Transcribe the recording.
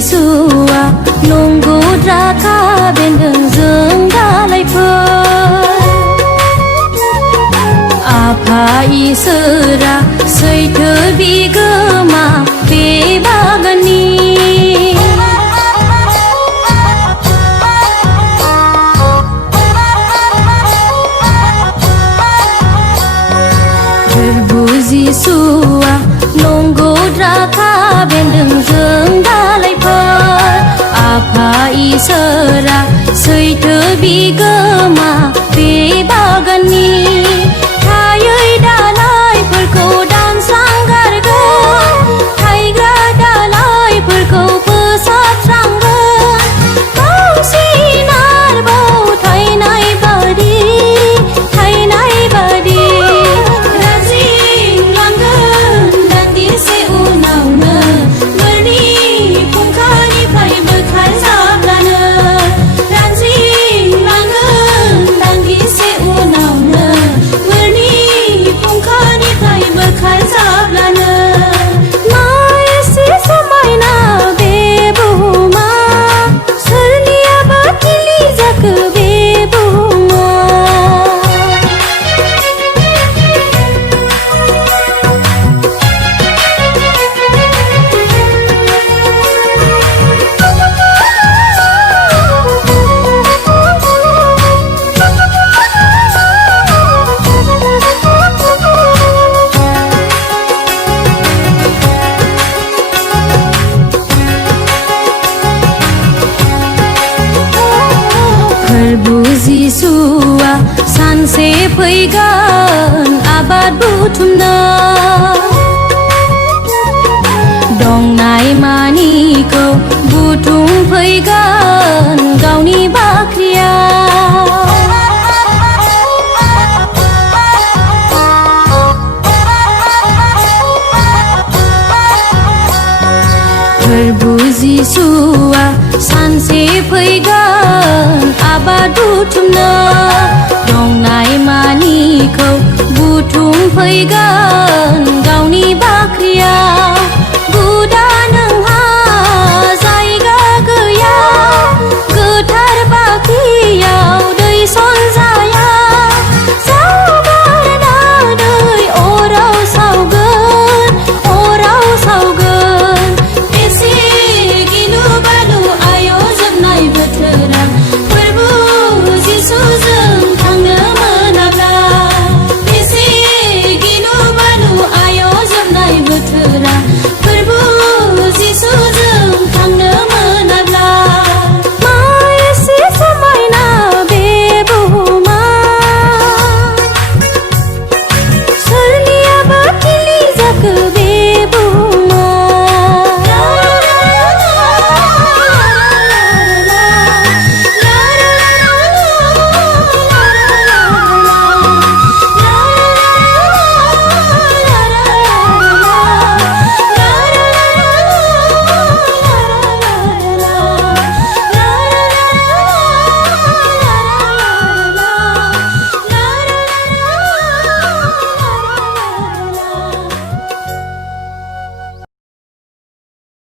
Yesua nunggu draka bendeng जों दालायफोर आफा इसोरा सैथो बिगोमा बे बागाननि Yesua nunggu draka bendeng जों दालायफोर आफा इसोरा सैथो बिगोमा बे बागाननि थायै दालायफोरखौ दानस्रांगारगोन थायग्रा दालायफोरखौ फोसाबस्रांगोन बांसिन आरोबाव थायनाय बादि रानज्रिंलांगोन दान्दिसे उनावनो मोरनि फुंखानिफ्राय बोखारजाब्लानो रानज्रिंलांगोन दान्दिसे उनावनो मोरनि फुंखानिफ्राय बोखारजाब्लानो मा एसे समायना बे बुहुमा सोरनियाबा थिलि जाखो बे बुहुमा Yesua सानसे फैगोन आबाद बुथुमनो दंनाय मानिखौ बुथुमफैगोन गावनि बाख्रियाव Yesua सानसे फैगोन आबाद बुथुमनो दंनाय मानिखौ बुथुमफैगोन